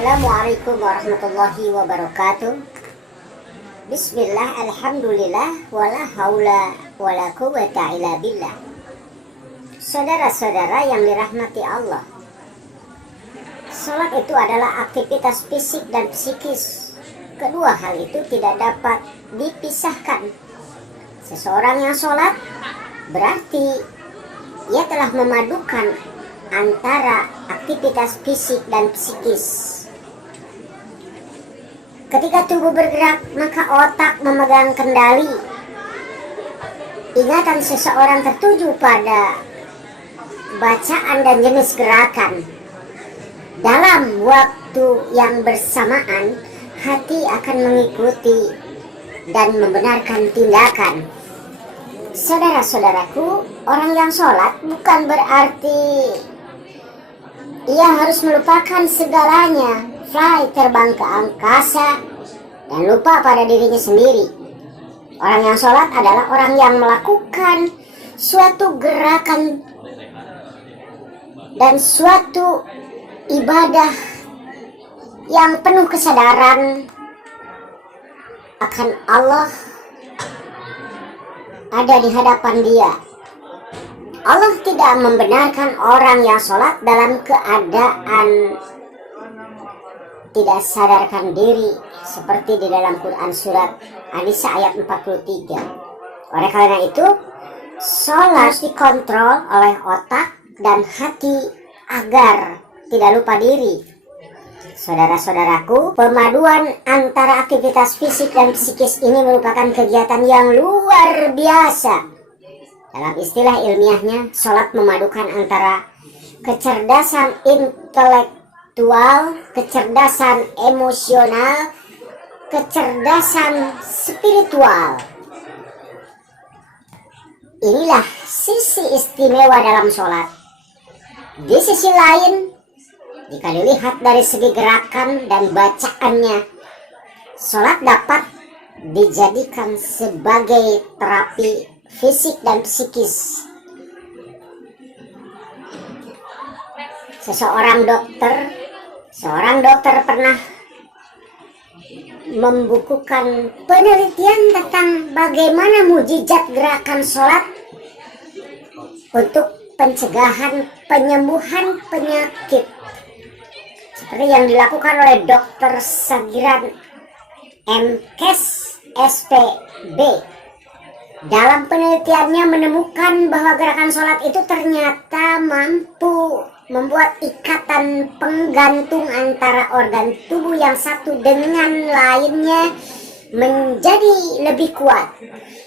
Assalamualaikum warahmatullahi wabarakatuh. Bismillah, alhamdulillah, wala haula wala quwwata illa billah. Saudara-saudara yang dirahmati Allah, salat itu adalah aktivitas fisik dan psikis. Kedua hal itu tidak dapat dipisahkan. Seseorang yang salat berarti ia telah memadukan antara aktivitas fisik dan psikis. Ketika tubuh bergerak, maka otak memegang kendali. Ingatan seseorang tertuju pada bacaan dan jenis gerakan. Dalam waktu yang bersamaan, hati akan mengikuti dan membenarkan tindakan. Saudara-saudaraku, orang yang sholat bukan berarti ia harus melupakan segalanya, terbang ke angkasa, dan lupa pada dirinya sendiri. Orang yang sholat adalah orang yang melakukan suatu gerakan dan suatu ibadah yang penuh kesadaran akan Allah ada di hadapan dia. Allah tidak membenarkan orang yang sholat dalam keadaan tidak sadarkan diri, seperti di dalam Quran surat An-Nisa ayat 43. Oleh karena itu, sholat harus dikontrol oleh otak dan hati agar tidak lupa diri. Saudara-saudaraku, pemaduan antara aktivitas fisik dan psikis ini merupakan kegiatan yang luar biasa. Dalam istilah ilmiahnya, sholat memadukan antara kecerdasan intelektual, kecerdasan emosional, kecerdasan spiritual. Inilah sisi istimewa dalam sholat. Di sisi lain, jika dilihat dari segi gerakan dan bacaannya, sholat dapat dijadikan sebagai terapi fisik dan psikis. Seorang dokter pernah membukukan penelitian tentang bagaimana mukjizat gerakan sholat untuk pencegahan penyembuhan penyakit, seperti yang dilakukan oleh Dr. Sagiran M.Kes SPB. Dalam penelitiannya menemukan bahwa gerakan sholat itu ternyata mampu membuat ikatan penggantung antara organ tubuh yang satu dengan lainnya menjadi lebih kuat.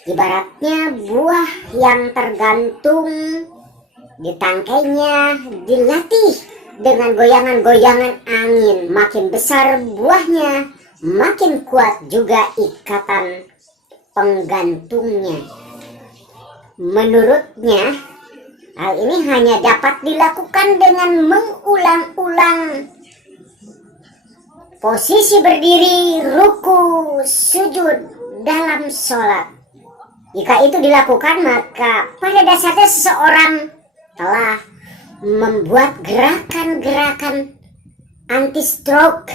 Ibaratnya buah yang tergantung di tangkainya dilatih dengan goyangan-goyangan angin. Makin besar buahnya, makin kuat juga ikatan penggantungnya. Menurutnya, hal ini hanya dapat dilakukan dengan mengulang-ulang posisi berdiri, ruku, sujud dalam sholat. Jika itu dilakukan, maka pada dasarnya seseorang telah membuat gerakan-gerakan anti-stroke,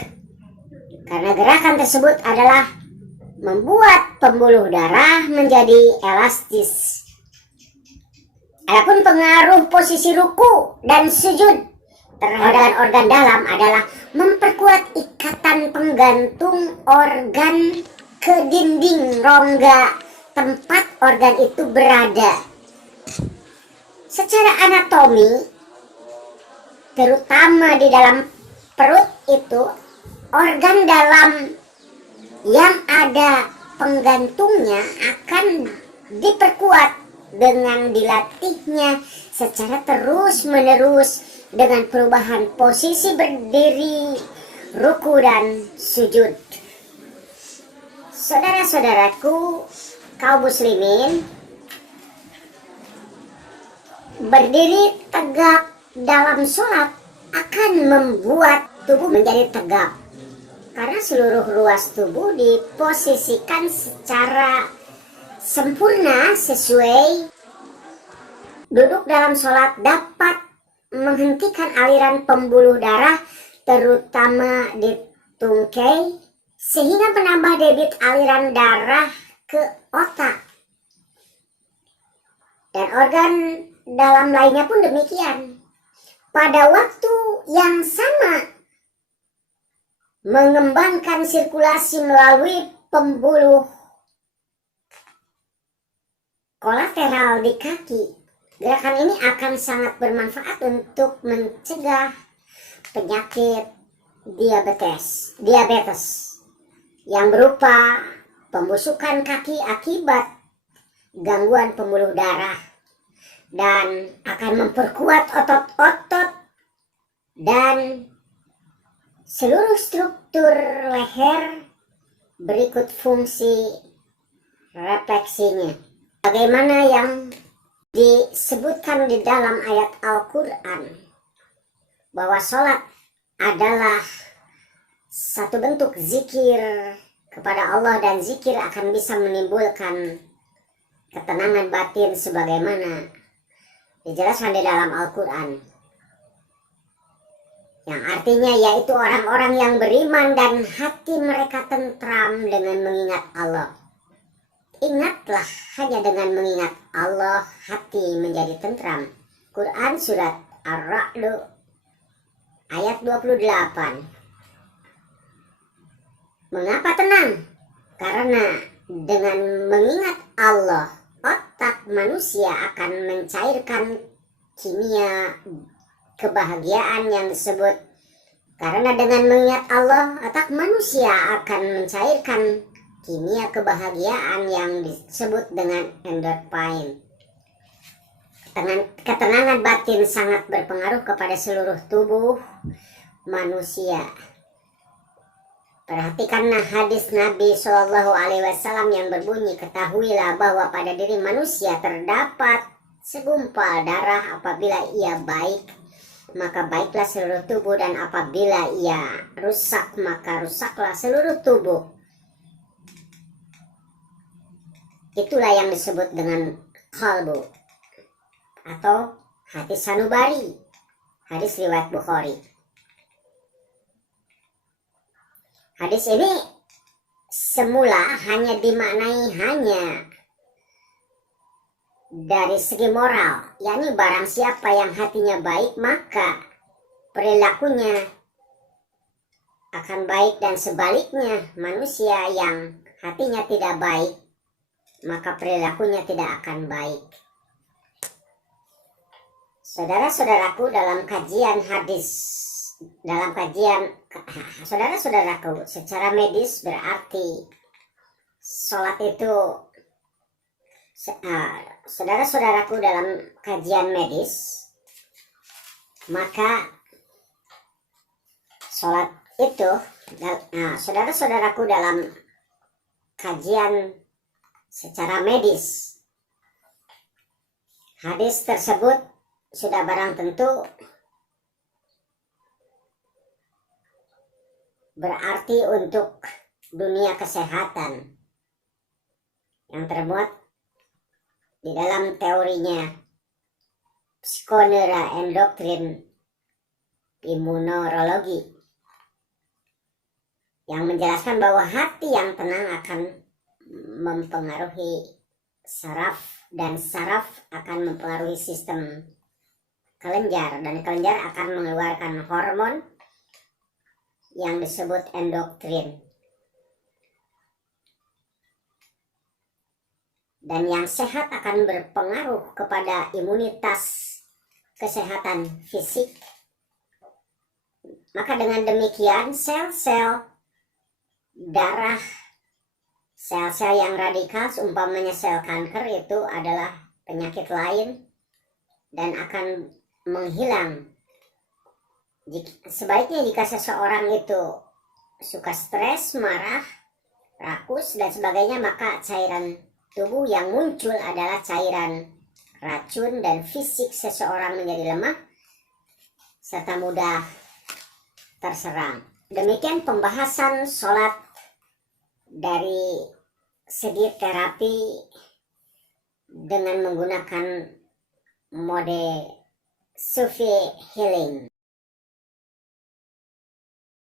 karena gerakan tersebut adalah membuat pembuluh darah menjadi elastis. Adapun pengaruh posisi ruku dan sujud terhadap organ dalam adalah memperkuat ikatan penggantung organ ke dinding rongga tempat organ itu berada. Secara anatomi, terutama di dalam perut itu, organ dalam yang ada penggantungnya akan diperkuat dengan dilatihnya secara terus-menerus dengan perubahan posisi berdiri, ruku, dan sujud. Saudara-saudaraku, kaum muslimin, berdiri tegak dalam sholat akan membuat tubuh menjadi tegak, karena seluruh ruas tubuh diposisikan secara sempurna sesuai. Duduk dalam sholat dapat menghentikan aliran pembuluh darah terutama di tungkai, sehingga menambah debit aliran darah ke otak. Dan organ dalam lainnya pun demikian. Pada waktu yang sama, mengembangkan sirkulasi melalui pembuluh kolateral di kaki. Gerakan ini akan sangat bermanfaat untuk mencegah penyakit diabetes yang berupa pembusukan kaki akibat gangguan pembuluh darah, dan akan memperkuat otot-otot dan seluruh struktur leher berikut fungsi refleksinya. Bagaimana yang disebutkan di dalam ayat Al-Quran, bahwa sholat adalah satu bentuk zikir kepada Allah, dan zikir akan bisa menimbulkan ketenangan batin sebagaimana dijelaskan di dalam Al-Quran, yang artinya yaitu orang-orang yang beriman dan hati mereka tentram dengan mengingat Allah. Ingatlah, hanya dengan mengingat Allah hati menjadi tentram. Quran surat Ar-Ra'd ayat 28. Mengapa tenang? Karena dengan mengingat Allah, otak manusia akan mencairkan kimia kebahagiaan yang disebut. Karena dengan mengingat Allah, otak manusia akan mencairkan kimia kebahagiaan yang disebut dengan endorfin. Ketenangan batin sangat berpengaruh kepada seluruh tubuh manusia. Perhatikanlah hadis Nabi Shallallahu Alaihi Wasallam yang berbunyi, ketahuilah bahwa pada diri manusia terdapat segumpal darah. Apabila ia baik, maka baiklah seluruh tubuh, dan apabila ia rusak, maka rusaklah seluruh tubuh. Itulah yang disebut dengan qalbu atau hati sanubari. Hadis riwayat Bukhari. Hadis ini semula hanya dimaknai hanya dari segi moral, yakni barang siapa yang hatinya baik maka perilakunya akan baik, dan sebaliknya manusia yang hatinya tidak baik maka perilakunya tidak akan baik. Saudara-saudaraku, dalam kajian hadis, saudara-saudaraku, secara medis berarti sholat itu, saudara-saudaraku, dalam kajian medis, maka sholat itu, saudara-saudaraku, dalam kajian secara medis, hadis tersebut sudah barang tentu berarti untuk dunia kesehatan yang termuat di dalam teorinya psikoneuroendoktrin imunologi, yang menjelaskan bahwa hati yang tenang akan mempengaruhi saraf, dan saraf akan mempengaruhi sistem kelenjar, dan kelenjar akan mengeluarkan hormon yang disebut endoktrin. Dan yang sehat akan berpengaruh kepada imunitas kesehatan fisik. Maka dengan demikian sel-sel darah, sel-sel yang radikal, umpamanya sel kanker, itu adalah penyakit lain dan akan menghilang. Sebaiknya jika seseorang itu suka stres, marah, rakus, dan sebagainya, maka cairan tubuh yang muncul adalah cairan racun, dan fisik seseorang menjadi lemah serta mudah terserang. Demikian pembahasan sholat dari segi terapi dengan menggunakan mode Sufi healing.